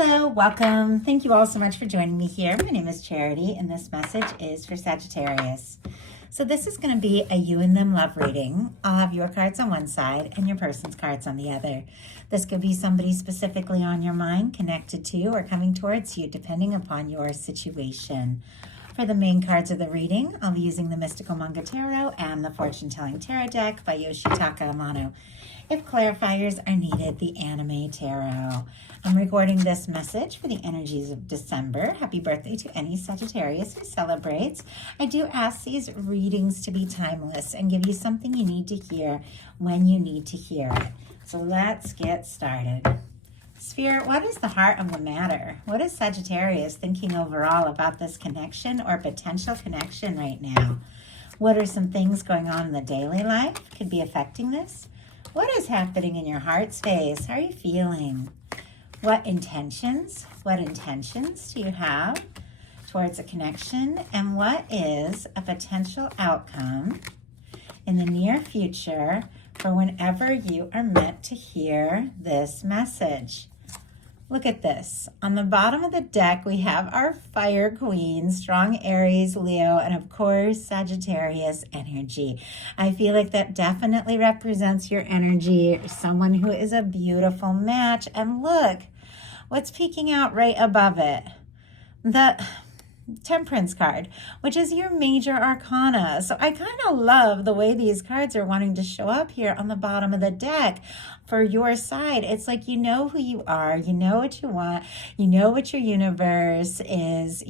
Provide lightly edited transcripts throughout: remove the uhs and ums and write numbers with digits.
Hello, welcome. Thank you all so much for joining me here. My name is Charity, and this message is for Sagittarius. So this is going to be a you and them love reading. I'll have your cards on one side and your person's cards on the other. This could be somebody specifically on your mind, connected to, or coming towards you, depending upon your situation. For the main cards of the reading, I'll be using the Mystical Manga Tarot and the Fortune Telling Tarot deck by Yoshitaka Amano. If clarifiers are needed, the Anime Tarot. I'm recording this message for the energies of December. Happy birthday to any Sagittarius who celebrates. I do ask these readings to be timeless and give you something you need to hear when you need to hear it. So let's get started. Spirit, what is the heart of the matter? What is Sagittarius thinking overall about this connection or potential connection right now? What are some things going on in the daily life could be affecting this? What is happening in your heart space? How are you feeling? What intentions do you have towards a connection? And what is a potential outcome in the near future for whenever you are meant to hear this message? Look at this. On the bottom of the deck, we have our fire queen, strong Aries, Leo, and of course, Sagittarius energy. I feel like that definitely represents your energy, someone who is a beautiful match. And look, what's peeking out right above it? The Temperance card, which is your major arcana. So I kind of love the way these cards are wanting to show up here on the bottom of the deck for your side. It's like, you know who you are, you know what you want, you know what your universe is,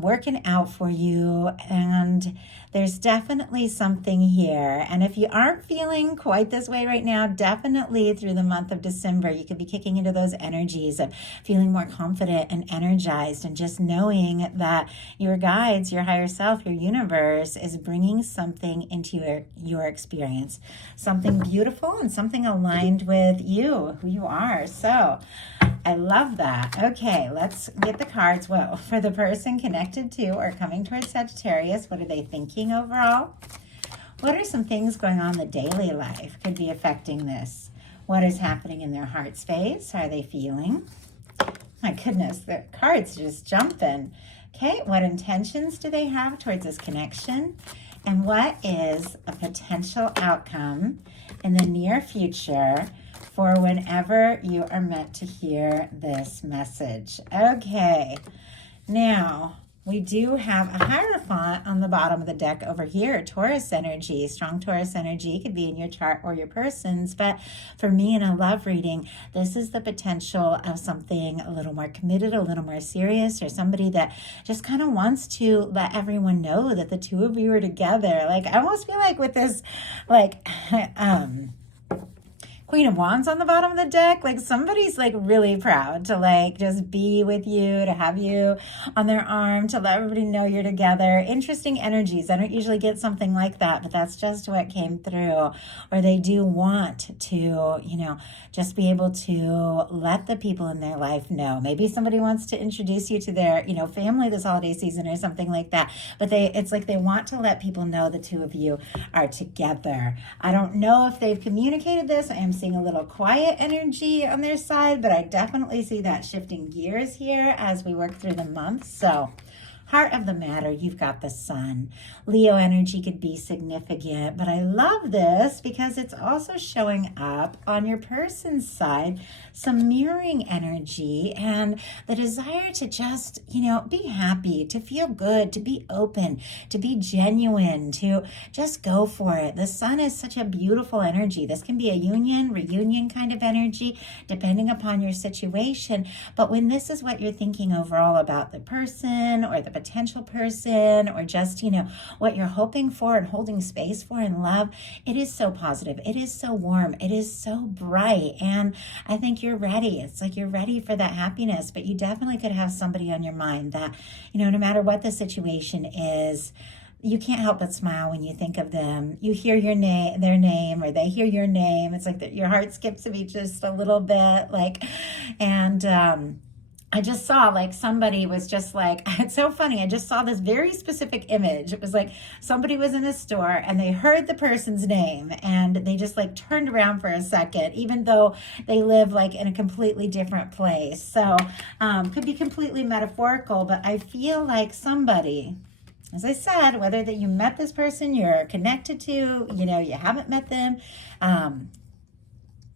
working out for you. And there's definitely something here. And if you aren't feeling quite this way right now, definitely through the month of December, you could be kicking into those energies of feeling more confident and energized and just knowing that your guides, your higher self, your universe is bringing something into your experience, something beautiful and something aligned with you, who you are. So I love that. Okay, let's get the cards. Well, for the person connected to or coming towards Sagittarius, what are they thinking overall? What are some things going on in the daily life could be affecting this? What is happening in their heart space? How are they feeling? My goodness, the cards are just jumping. Okay, what intentions do they have towards this connection? And what is a potential outcome in the near future for whenever you are meant to hear this message? Okay, now we do have a Hierophant on the bottom of the deck over here. Taurus energy, strong Taurus energy could be in your chart or your person's. But for me in a love reading, this is the potential of something a little more committed, a little more serious, or somebody that just kind of wants to let everyone know that the two of you are together. Like, I almost feel like with this, Queen of Wands on the bottom of the deck, like somebody's like really proud to like just be with you, to have you on their arm, to let everybody know you're together. Interesting energies. I don't usually get something like that, but that's just what came through. Or they do want to, just be able to let the people in their life know. Maybe somebody wants to introduce you to their, family this holiday season or something like that. But it's like they want to let people know the two of you are together. I don't know if they've communicated this. I am seeing a little quiet energy on their side, but I definitely see that shifting gears here as we work through the month. So heart of the matter, you've got the Sun. Leo energy could be significant, but I love this because it's also showing up on your person's side, some mirroring energy and the desire to just, be happy, to feel good, to be open, to be genuine, to just go for it. The Sun is such a beautiful energy. This can be a union, reunion kind of energy, depending upon your situation. But when this is what you're thinking overall about the person or the potential person or just, what you're hoping for and holding space for in love, it is so positive. It is so warm. It is so bright. And I think you're ready. It's like you're ready for that happiness, but you definitely could have somebody on your mind that, no matter what the situation is, you can't help but smile when you think of them. You hear their name, or they hear your name. It's like your heart skips a beat just a little bit, and I just saw like somebody was just like, it's so funny. I just saw this very specific image. It was like somebody was in a store and they heard the person's name and they just like turned around for a second, even though they live like in a completely different place. So could be completely metaphorical, but I feel like somebody, as I said, whether that you met this person, you're connected to, you haven't met them,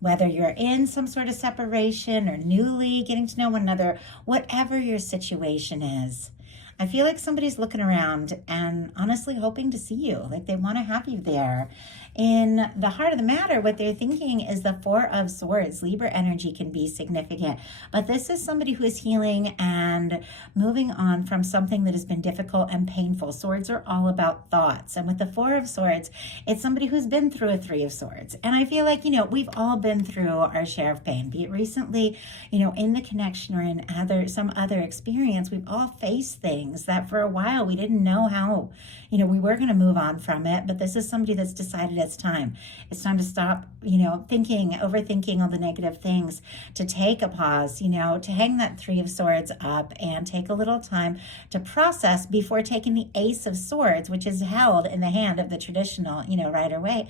whether you're in some sort of separation or newly getting to know one another, whatever your situation is, I feel like somebody's looking around and honestly hoping to see you, like they want to have you there. In the heart of the matter, what they're thinking is the Four of Swords. Libra energy can be significant, but this is somebody who is healing and moving on from something that has been difficult and painful. Swords are all about thoughts. And with the Four of Swords, it's somebody who's been through a Three of Swords. And I feel like, we've all been through our share of pain, be it recently, in the connection or in some other experience. We've all faced things that for a while we didn't know how, we were going to move on from it. But this is somebody that's decided it's time. It's time to stop, overthinking all the negative things, to take a pause, to hang that Three of Swords up and take a little time to process before taking the Ace of Swords, which is held in the hand of the traditional, Rider-Waite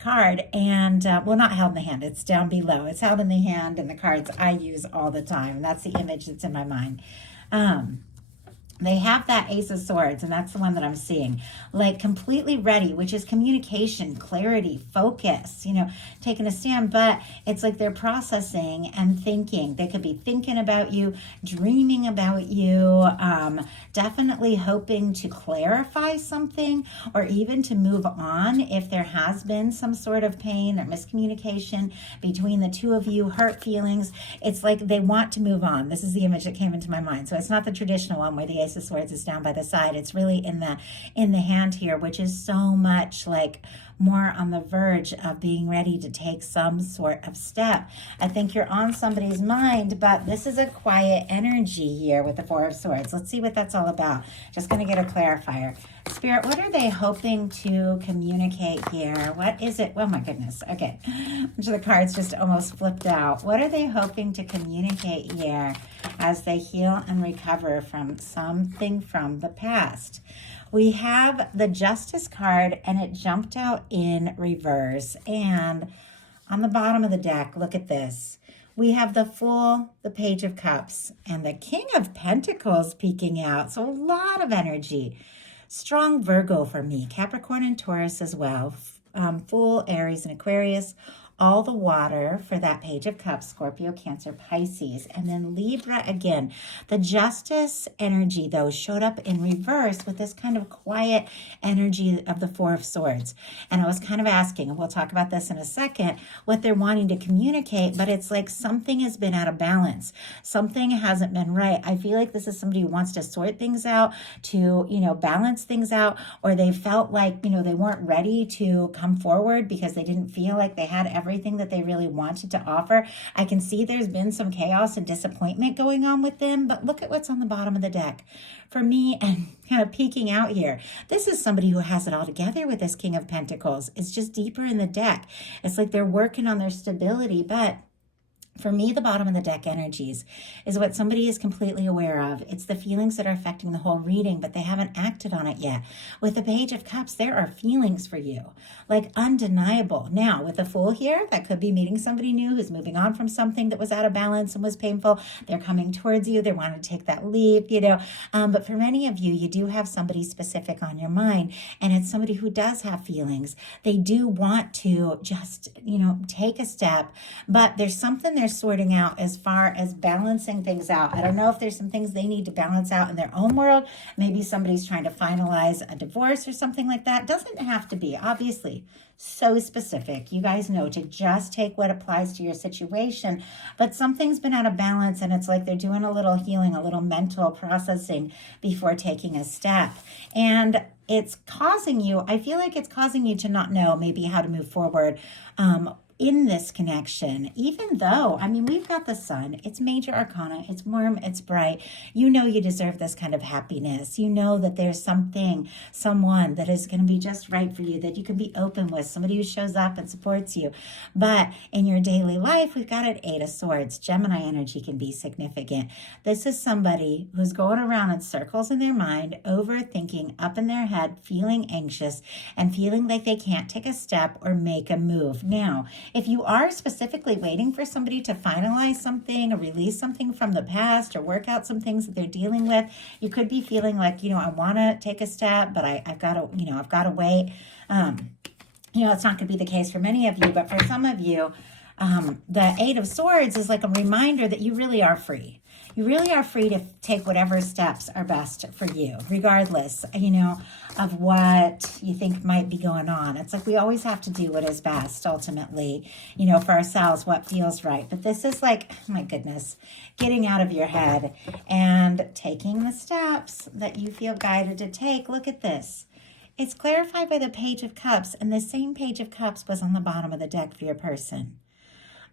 card. And, well, not held in the hand, it's down below. It's held in the hand and the cards I use all the time. And that's the image that's in my mind. They have that Ace of Swords, and that's the one that I'm seeing, like completely ready, which is communication, clarity, focus, taking a stand. But it's like they're processing and thinking. They could be thinking about you, dreaming about you, definitely hoping to clarify something or even to move on if there has been some sort of pain or miscommunication between the two of you, hurt feelings. It's like they want to move on. This is the image that came into my mind. So it's not the traditional one where the Ace of Swords is down by the side. It's really in the hand here, which is so much like more on the verge of being ready to take some sort of step. I think you're on somebody's mind, but this is a quiet energy here with the Four of Swords. Let's see what that's all about. Just going to get a clarifier. Spirit, what are they hoping to communicate here? What is it? Oh my goodness. Okay. Each of the cards just almost flipped out. What are they hoping to communicate here as they heal and recover from something from the past? We have the Justice card, and it jumped out in reverse. And on the bottom of the deck, look at this. We have the Fool, the Page of Cups, and the King of Pentacles peeking out. So a lot of energy. Strong Virgo for me. Capricorn and Taurus as well. Fool, Aries, and Aquarius. All the water for that Page of Cups, Scorpio, Cancer, Pisces, and then Libra again. The Justice energy, though, showed up in reverse with this kind of quiet energy of the Four of Swords. And I was kind of asking, and we'll talk about this in a second, what they're wanting to communicate, but it's like something has been out of balance. Something hasn't been right. I feel like this is somebody who wants to sort things out, to, balance things out, or they felt like, they weren't ready to come forward because they didn't feel like they had everything that they really wanted to offer. I can see there's been some chaos and disappointment going on with them, but look at what's on the bottom of the deck. For me, and kind of peeking out here, this is somebody who has it all together with this King of Pentacles. It's just deeper in the deck. It's like they're working on their stability, but for me, the bottom of the deck energies is what somebody is completely aware of. It's the feelings that are affecting the whole reading, but they haven't acted on it yet. With the Page of Cups, there are feelings for you, like undeniable. Now, with the Fool here, that could be meeting somebody new who's moving on from something that was out of balance and was painful. They're coming towards you. They're wanting to take that leap, But for many of you, you do have somebody specific on your mind, and it's somebody who does have feelings. They do want to just, take a step, but there's something they're sorting out as far as balancing things out. I don't know if there's some things they need to balance out in their own world. Maybe somebody's trying to finalize a divorce or something like that. Doesn't have to be, obviously, so specific. You guys know to just take what applies to your situation, but something's been out of balance, and it's like they're doing a little healing, a little mental processing before taking a step. And it's causing you, I feel like it's causing you to not know maybe how to move forward in this connection, even though, I mean, we've got the sun, it's major arcana, it's warm, it's bright. You know you deserve this kind of happiness. You know that there's something, someone that is going to be just right for you, that you can be open with, somebody who shows up and supports you. But in your daily life, we've got an Eight of Swords. Gemini energy can be significant. This is somebody who's going around in circles in their mind, overthinking, up in their head, feeling anxious, and feeling like they can't take a step or make a move. Now, if you are specifically waiting for somebody to finalize something or release something from the past or work out some things that they're dealing with, you could be feeling like, I want to take a step, but I've got to wait. It's not going to be the case for many of you, but for some of you, the Eight of Swords is like a reminder that you really are free. You really are free to take whatever steps are best for you, regardless, of what you think might be going on. It's like we always have to do what is best, ultimately, for ourselves, what feels right. But this is like, oh my goodness, getting out of your head and taking the steps that you feel guided to take. Look at this. It's clarified by the Page of Cups, and the same Page of Cups was on the bottom of the deck for your person.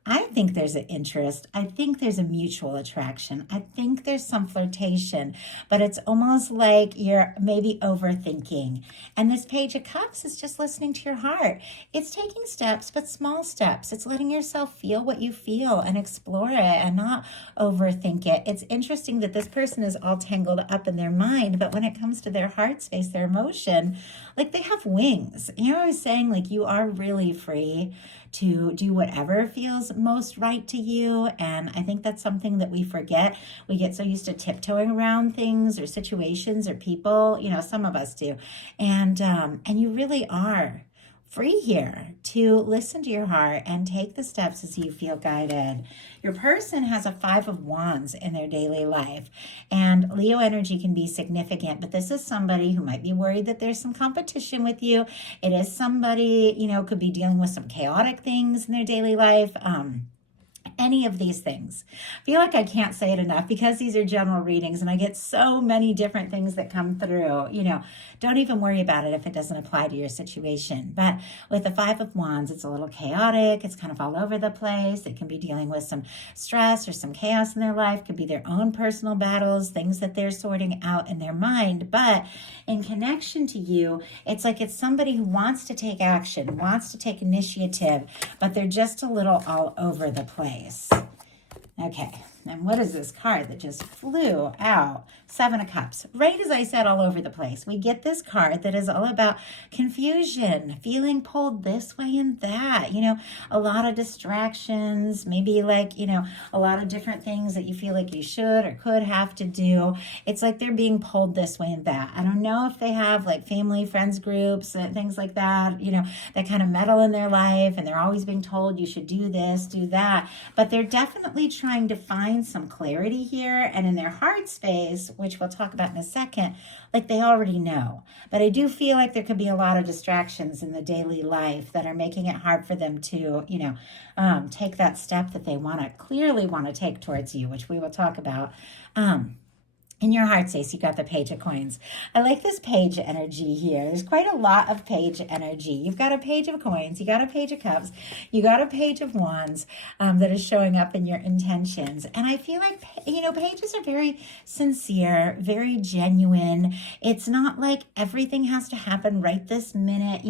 I think there's an interest. I think there's a mutual attraction. I think there's some flirtation, but it's almost like you're maybe overthinking. And this Page of Cups is just listening to your heart. It's taking steps, but small steps. It's letting yourself feel what you feel and explore it and not overthink it. It's interesting that this person is all tangled up in their mind, but when it comes to their heart space, their emotion, like they have wings. I was saying, like, you are really free to do whatever feels most right to you. And I think that's something that we forget. We get so used to tiptoeing around things or situations or people, some of us do. And you really are free here to listen to your heart and take the steps as you feel guided. Your person has a Five of Wands in their daily life, and Leo energy can be significant, but this is somebody who might be worried that there's some competition with you. It is somebody, could be dealing with some chaotic things in their daily life. Any of these things. I feel like I can't say it enough because these are general readings and I get so many different things that come through. Don't even worry about it if it doesn't apply to your situation. But with the Five of Wands, it's a little chaotic. It's kind of all over the place. It can be dealing with some stress or some chaos in their life. It could be their own personal battles, things that they're sorting out in their mind. But in connection to you, it's like it's somebody who wants to take action, wants to take initiative, but they're just a little all over the place. Okay, and what is this card that just flew out? Seven of Cups. Right as I said, all over the place. We get this card that is all about confusion, feeling pulled this way and that, a lot of distractions, maybe like, a lot of different things that you feel like you should or could have to do. It's like they're being pulled this way and that. I don't know if they have like family, friends groups, and things like that, that kind of meddle in their life and they're always being told you should do this, do that. But they're definitely trying to find some clarity here, and in their heart space, which we'll talk about in a second, like they already know. But I do feel like there could be a lot of distractions in the daily life that are making it hard for them to, take that step that they clearly want to take towards you, which we will talk about. In your heart space, you got the Page of Coins. I like this page energy here. There's quite a lot of page energy. You've got a Page of Coins. You got a Page of Cups. You got a Page of Wands that is showing up in your intentions. And I feel like, pages are very sincere, very genuine. It's not like everything has to happen right this minute.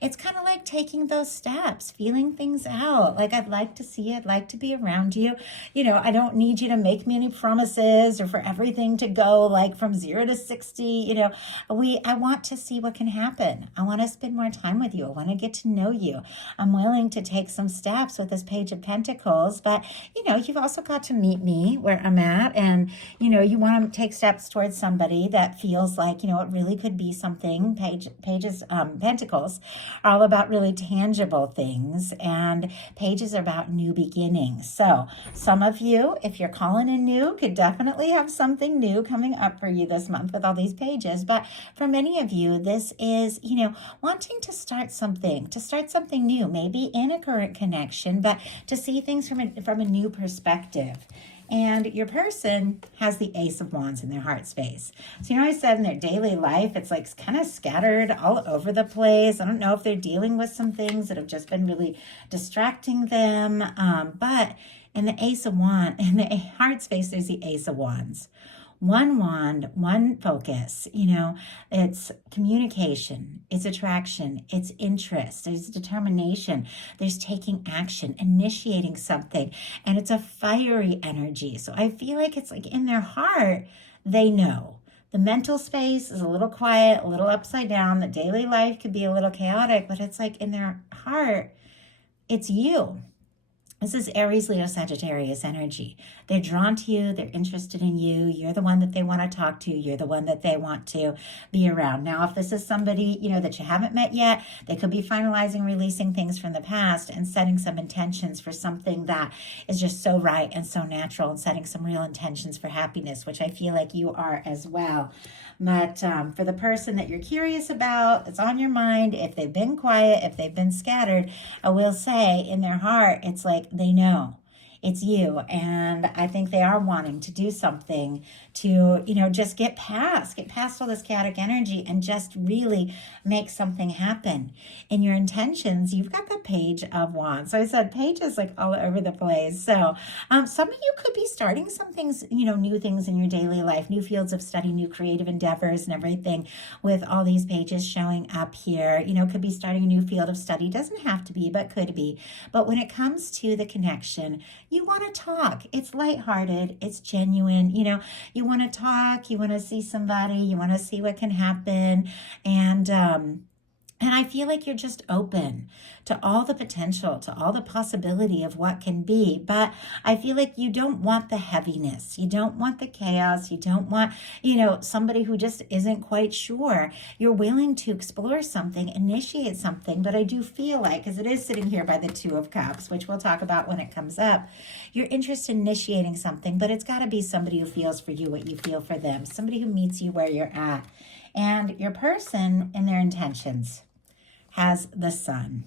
It's kind of like taking those steps, feeling things out. Like, I'd like to see you. I'd like to be around you. I don't need you to make me any promises or for everything to go like from 0 to 60. I want to see what can happen. I want to spend more time with you. I want to get to know you. I'm willing to take some steps with this Page of Pentacles, but you've also got to meet me where I'm at, and you want to take steps towards somebody that feels like it really could be something. Pages Pentacles are all about really tangible things, and pages are about new beginnings. So some of you, if you're calling in new, could definitely have something new coming up for you this month with all these pages. But for many of you, this is, wanting to start something new, maybe in a current connection, but to see things from a new perspective. And your person has the Ace of Wands in their heart space. So, I said in their daily life, it's like kind of scattered all over the place. I don't know if they're dealing with some things that have just been really distracting them. But in the Ace of Wands, in the heart space, there's the Ace of Wands. One wand, one focus, it's communication, it's attraction, it's interest, there's determination, there's taking action, initiating something, and it's a fiery energy. So I feel like it's like in their heart, they know. The mental space is a little quiet, a little upside down. The daily life could be a little chaotic, but it's like in their heart, it's you. This is Aries, Leo, Sagittarius energy. They're drawn to you. They're interested in you. You're the one that they want to talk to. You're the one that they want to be around. Now, if this is somebody, that you haven't met yet, they could be finalizing, releasing things from the past and setting some intentions for something that is just so right and so natural, and setting some real intentions for happiness, which I feel like you are as well. But for the person that you're curious about, it's on your mind, if they've been quiet, if they've been scattered, I will say in their heart, it's like they know it's you. And I think they are wanting to do something to, just get past all this chaotic energy and just really make something happen. In your intentions, you've got the Page of Wands. So I said Page is like all over the place. So some of you could be starting some things, new things in your daily life, new fields of study, new creative endeavors and everything, with all these pages showing up here. Could be starting a new field of study. Doesn't have to be, but could be. But when it comes to the connection, you want to talk. It's lighthearted. It's genuine. You want to talk. You want to see somebody. You want to see what can happen. And I feel like you're just open to all the potential, to all the possibility of what can be. But I feel like you don't want the heaviness. You don't want the chaos. You don't want, somebody who just isn't quite sure. You're willing to explore something, initiate something. But I do feel like, because it is sitting here by the Two of Cups, which we'll talk about when it comes up, you're interested in initiating something, but it's got to be somebody who feels for you what you feel for them, somebody who meets you where you're at. And your person and their intentions has the Sun.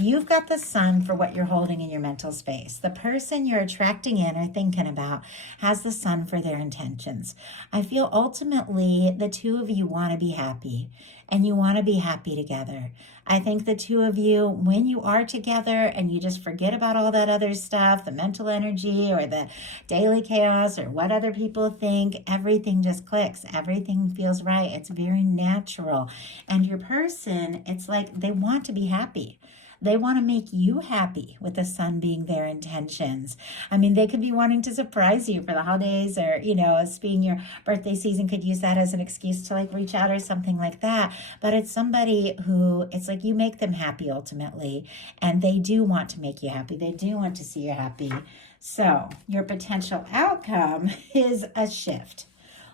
You've got the Sun for what you're holding in your mental space. The person you're attracting in or thinking about has the Sun for their intentions. I feel ultimately the two of you want to be happy, and you want to be happy together. I think the two of you, when you are together and you just forget about all that other stuff, the mental energy or the daily chaos or what other people think, everything just clicks. Everything feels right. It's very natural. And your person, it's like they want to be happy. They want to make you happy with the Sun being their intentions. I mean, they could be wanting to surprise you for the holidays, or, as being your birthday season, could use that as an excuse to like reach out or something like that. But it's somebody who, it's like you make them happy ultimately, and they do want to make you happy. They do want to see you happy. So your potential outcome is a shift.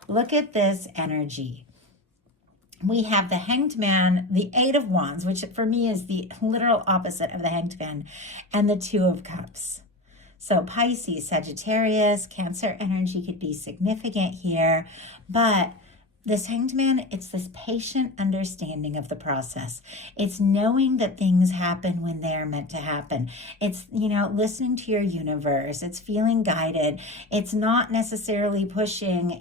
Look at this energy. We have the Hanged Man, the Eight of Wands, which for me is the literal opposite of the Hanged Man, and the Two of Cups. So Pisces, Sagittarius, Cancer energy could be significant here, but this Hanged Man, it's this patient understanding of the process. It's knowing that things happen when they're meant to happen. It's, listening to your universe. It's feeling guided. It's not necessarily pushing,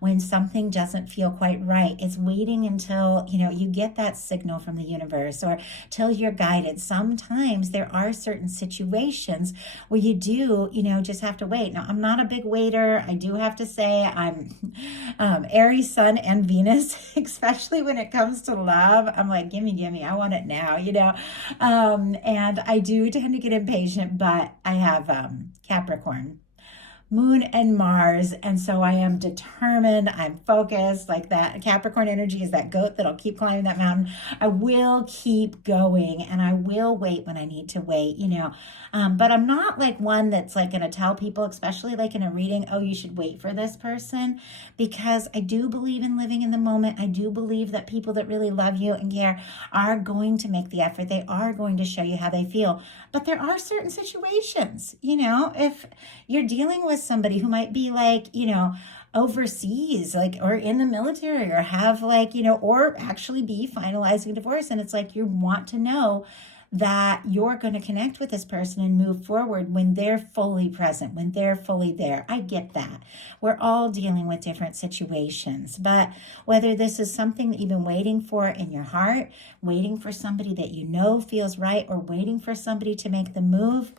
when something doesn't feel quite right. It's waiting until, you get that signal from the universe, or till you're guided. Sometimes there are certain situations where you do, just have to wait. Now, I'm not a big waiter. I do have to say I'm Aries, Sun, and Venus, especially when it comes to love. I'm like, gimme, I want it now, and I do tend to get impatient, but I have Capricorn, Moon and Mars, and so I am determined. I'm focused. Like that Capricorn energy is that goat that'll keep climbing that mountain. I will keep going, and I will wait when I need to wait, but I'm not like one that's like going to tell people, especially like in a reading, oh, you should wait for this person, because I do believe in living in the moment. I do believe that people that really love you and care are going to make the effort. They are going to show you how they feel. But there are certain situations, if you're dealing with somebody who might be like, overseas, like, or in the military, or have like, or actually be finalizing divorce. And it's like, you want to know that you're going to connect with this person and move forward when they're fully present, when they're fully there. I get that. We're all dealing with different situations, but whether this is something that you've been waiting for in your heart, waiting for somebody that you know feels right, or waiting for somebody to make the move,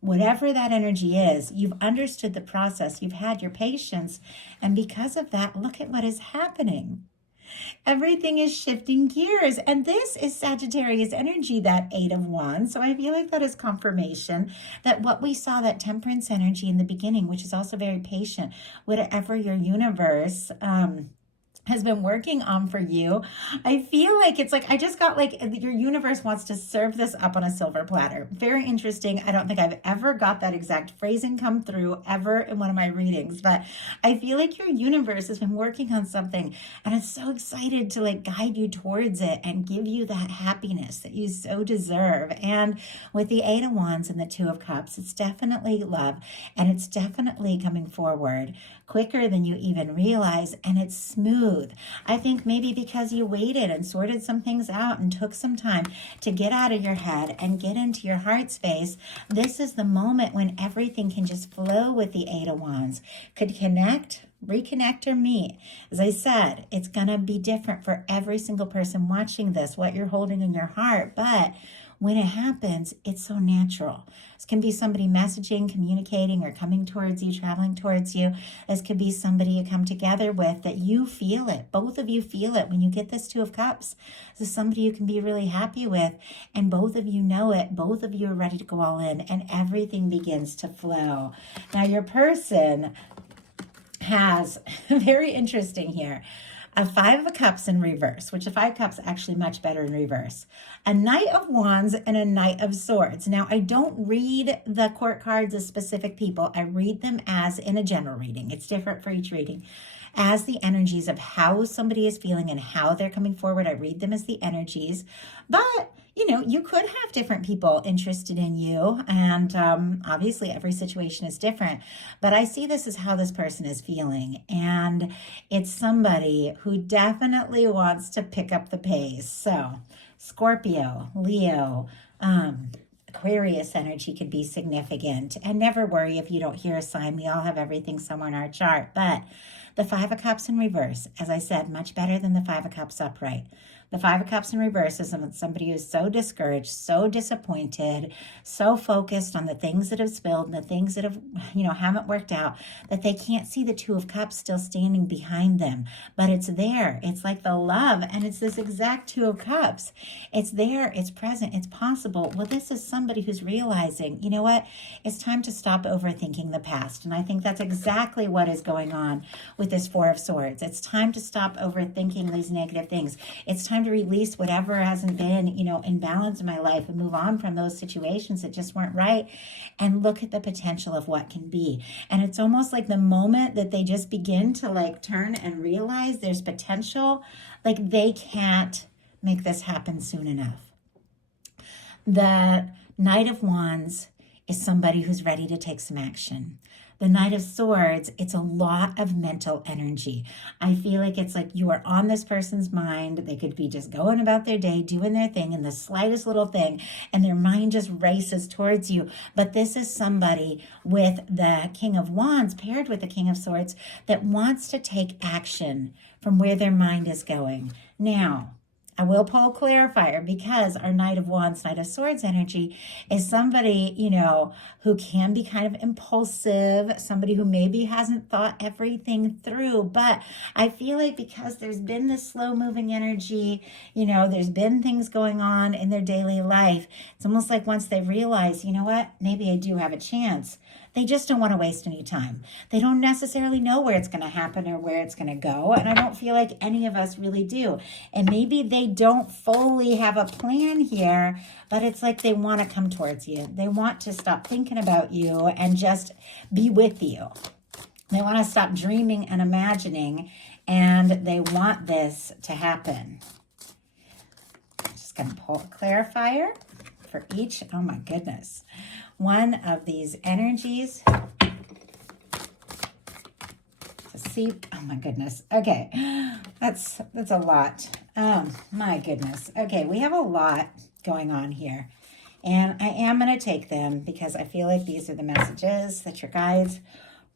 whatever that energy is, you've understood the process, you've had your patience, and because of that, look at what is happening. Everything is shifting gears, and this is Sagittarius energy, that 8 of Wands. So I feel like that is confirmation that what we saw, that temperance energy in the beginning, which is also very patient, whatever your universe has been working on for you. I feel like it's like, I just got like your universe wants to serve this up on a silver platter. Very interesting. I don't think I've ever got that exact phrasing come through ever in one of my readings, but I feel like your universe has been working on something and it's so excited to like guide you towards it and give you that happiness that you so deserve. And with the 8 of Wands and the 2 of Cups, it's definitely love, and it's definitely coming forward quicker than you even realize, and it's smooth. I think maybe because you waited and sorted some things out and took some time to get out of your head and get into your heart space, this is the moment when everything can just flow with the 8 of Wands. Could connect, reconnect, or meet. As I said, it's going to be different for every single person watching this, what you're holding in your heart, but when it happens, it's so natural. This can be somebody messaging, communicating, or coming towards you, traveling towards you. This could be somebody you come together with that you feel it. Both of you feel it when you get this 2 of Cups. This is somebody you can be really happy with, and both of you know it. Both of you are ready to go all in, and everything begins to flow. Now, your person has, very interesting here, a 5 of Cups in reverse, which a 5 of Cups actually much better in reverse. A Knight of Wands and a Knight of Swords. Now, I don't read the court cards as specific people. I read them as in a general reading. It's different for each reading. As the energies of how somebody is feeling and how they're coming forward, I read them as the energies. But you know, you could have different people interested in you, and obviously every situation is different, but I see this as how this person is feeling, and it's somebody who definitely wants to pick up the pace. So Scorpio, Leo, Aquarius energy could be significant, and never worry if you don't hear a sign. We all have everything somewhere in our chart, but the 5 of Cups in reverse, as I said, much better than the 5 of Cups upright. The 5 of Cups in reverse is somebody who's so discouraged, so disappointed, so focused on the things that have spilled and the things that have, haven't worked out, that they can't see the 2 of Cups still standing behind them. But it's there. It's like the love, and it's this exact 2 of Cups. It's there. It's present. It's possible. Well, this is somebody who's realizing, you know what? It's time to stop overthinking the past. And I think that's exactly what is going on with this 4 of Swords. It's time to stop overthinking these negative things. It's time to release whatever hasn't been, in balance in my life, and move on from those situations that just weren't right, and look at the potential of what can be. And it's almost like the moment that they just begin to like turn and realize there's potential, like they can't make this happen soon enough. The Knight of Wands is somebody who's ready to take some action. The Knight of Swords, it's a lot of mental energy. I feel like it's like you are on this person's mind. They could be just going about their day, doing their thing, and the slightest little thing, and their mind just races towards you. But this is somebody with the King of Wands paired with the King of Swords that wants to take action from where their mind is going. Now, I will pull a clarifier, because our Knight of Wands, Knight of Swords energy is somebody, who can be kind of impulsive, somebody who maybe hasn't thought everything through. But I feel like because there's been this slow moving energy, there's been things going on in their daily life. It's almost like once they realize, you know what, maybe I do have a chance, they just don't want to waste any time. They don't necessarily know where it's going to happen or where it's going to go. And I don't feel like any of us really do. And maybe they don't fully have a plan here, but it's like they want to come towards you. They want to stop thinking about you and just be with you. They want to stop dreaming and imagining, and they want this to happen. Just going to pull a clarifier for each. Oh my goodness. One of these energies. To see, oh my goodness. Okay, that's a lot. Oh my goodness. Okay, we have a lot going on here. And I am going to take them because I feel like these are the messages that your guides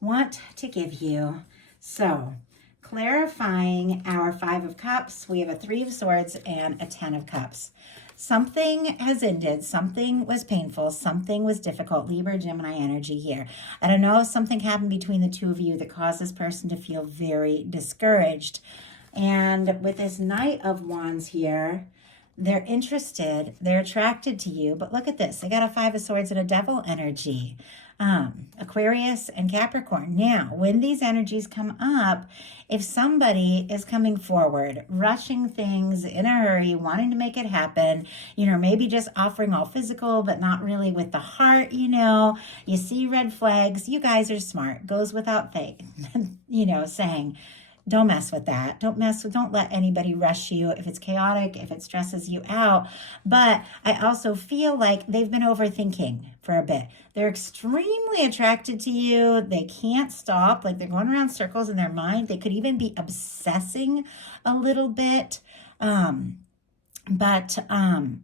want to give you. So, clarifying our 5 of Cups, we have a 3 of Swords and a 10 of Cups. Something has ended. Something was painful. Something was difficult. Libra, Gemini energy here. I don't know if something happened between the two of you that caused this person to feel very discouraged. And with this Knight of Wands here, they're interested, they're attracted to you, but look at this. They got a 5 of Swords and a Devil energy. Aquarius and Capricorn. Now, when these energies come up, if somebody is coming forward, rushing things in a hurry, wanting to make it happen, maybe just offering all physical, but not really with the heart, you see red flags, you guys are smart, goes without saying, don't mess with that. Don't let anybody rush you if it's chaotic, if it stresses you out. But I also feel like they've been overthinking for a bit. They're extremely attracted to you. They can't stop. Like they're going around circles in their mind. They could even be obsessing a little bit. But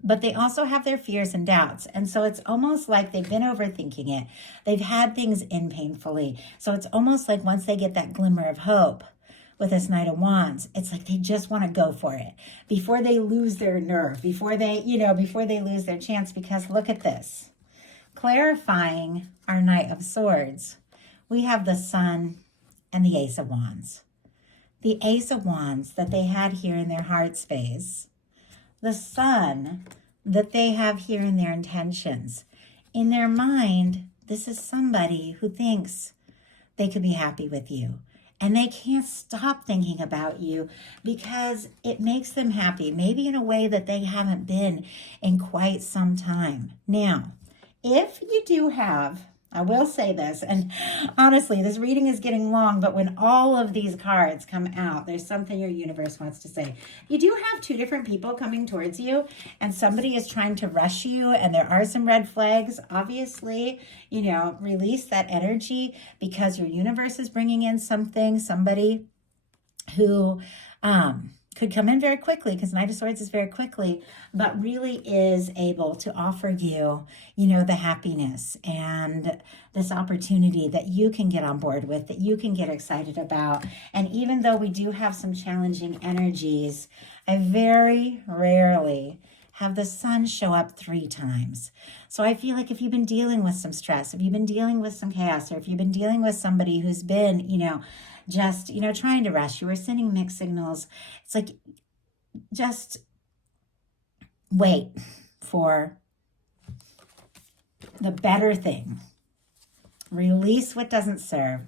they also have their fears and doubts. And so it's almost like they've been overthinking it. They've had things end painfully. So it's almost like once they get that glimmer of hope, with this Knight of Wands, it's like they just want to go for it before they lose their nerve, before they lose their chance. Because look at this. Clarifying our Knight of Swords, we have the Sun and the Ace of Wands. The Ace of Wands that they had here in their heart space. The Sun that they have here in their intentions. In their mind, this is somebody who thinks they could be happy with you. And they can't stop thinking about you because it makes them happy, maybe in a way that they haven't been in quite some time. Now, if you do have, I will say this, and honestly, this reading is getting long, but when all of these cards come out, there's something your universe wants to say. You do have 2 different people coming towards you, and somebody is trying to rush you, and there are some red flags. Obviously, release that energy because your universe is bringing in somebody who could come in very quickly, because Knight of Swords is very quickly, but really is able to offer you, the happiness and this opportunity that you can get on board with, that you can get excited about. And even though we do have some challenging energies, I very rarely have the Sun show up 3 times. So I feel like if you've been dealing with some stress, if you've been dealing with some chaos, or if you've been dealing with somebody who's been, just, trying to rush you or sending mixed signals, it's like, just wait for the better thing. Release what doesn't serve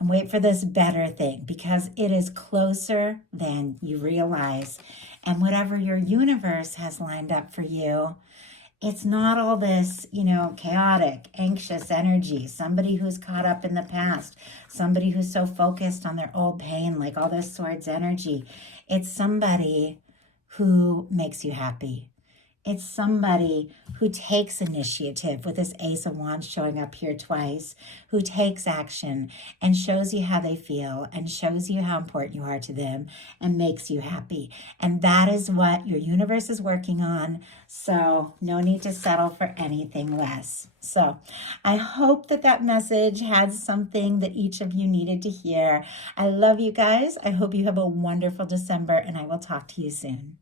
and wait for this better thing, because it is closer than you realize. And whatever your universe has lined up for you, it's not all this, chaotic, anxious energy, somebody who's caught up in the past, somebody who's so focused on their old pain, like all this Swords energy. It's somebody who makes you happy. It's somebody who takes initiative, with this Ace of Wands showing up here twice, who takes action and shows you how they feel and shows you how important you are to them and makes you happy. And that is what your universe is working on. So no need to settle for anything less. So I hope that message had something that each of you needed to hear. I love you guys. I hope you have a wonderful December, and I will talk to you soon.